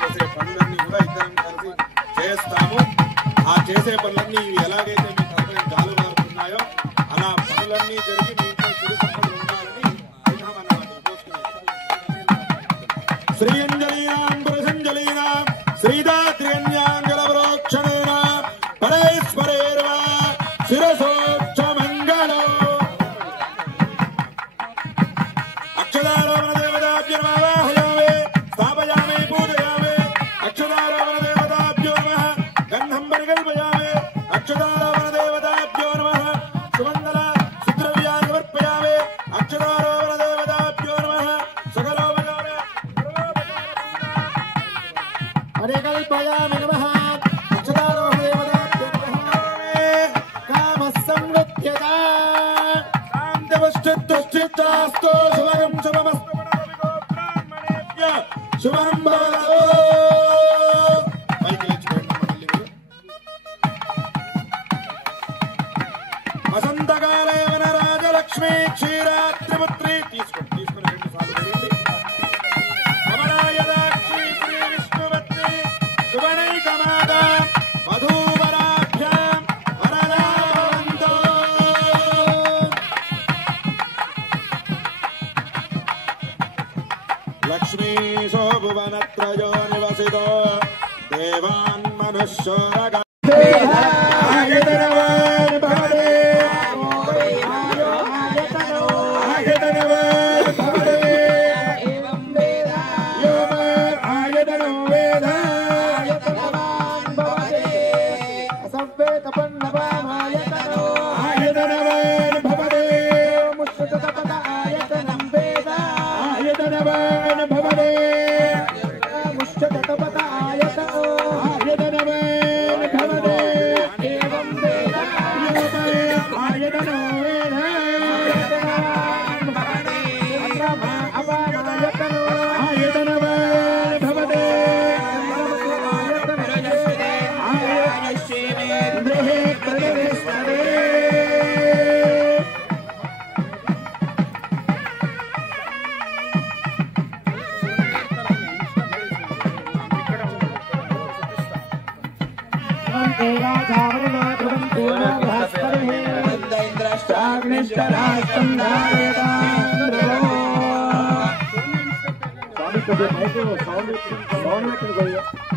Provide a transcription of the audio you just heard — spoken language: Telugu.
చేసే పనులన్నీ కూడా ఇద్దరం కలిసి చేస్తాము. ఆ చేసే పనులన్నీ ఎలాగైతే మీ తరపున గాలు మారుతున్నాయో అలా పనులన్నీ జరిగి మీ ఇంట్లో చిరుసంపలు ఉండాలని అన్నమాట. శ్రీయంజలీనాం పురుషంజలీనాం శ్రీదాత్రియంజాంగలవరోక్షణేన పరస్పరేర్వా శిరసోచ్చ మంగళో అక్షదారోహణ దేవతాభ్యో నమః ఆవాహయామి స్థాపయామి పూజయామి. అక్షదారోహణ దేవతాభ్యో నమః గంధం పరికల్పయామి. అక్షదారోహణ దేవతాభ్యో నమః సుమంగళ సుద్రవ్యాన్ని సమర్పయామి. అక్షదారోహణ దేవతాభ్యో నమః సకలోపచార పరికల్పయామి నమః. అక్షదారోహణ దేవతాభ్యో నమః కామః సంవృత్యత శాంతవశ్చిత్తశ్చిత్తాస్తు శుభం శుభమస్తు బ్రాహ్మణేభ్య శుభం భవతు. వసంతకాలే వనరాజలక్ష్మీ క్షీరాత్రిపుత్రి తీసుకుని 2 సార్లు వేయండి. కమలాయదాక్షి శ్రీ విష్ణుపత్ని సువనైకమాత వధూవరాభ్యాం వరదా భవంతు. లక్ష్మీశో భువనత్రయో నివసితో దేవాన్ మనుష్యోరగ ఆయతనవాన్ భవదే ఆయతనవాన్ భవదే ఏవం వేద యో ఆయతనం వేద ఆయతనవాన్ భవదే అసవ్వేతపన్నవామాయతనో ఆయతనవాన్ భవదే ముష్యతపద ఆయతనం వేద ఆయతనవాన్ భవదే ముష్యతపద ఆయతనో ఆయతనవాన్ భవదే ఏవం వేద ఆయతనో వేద ఆయతనవాన్ భవదే అపమాయతనో ఆయతనవాన్ భవదే ఆయతనో ప్రవేశరే. स्वामी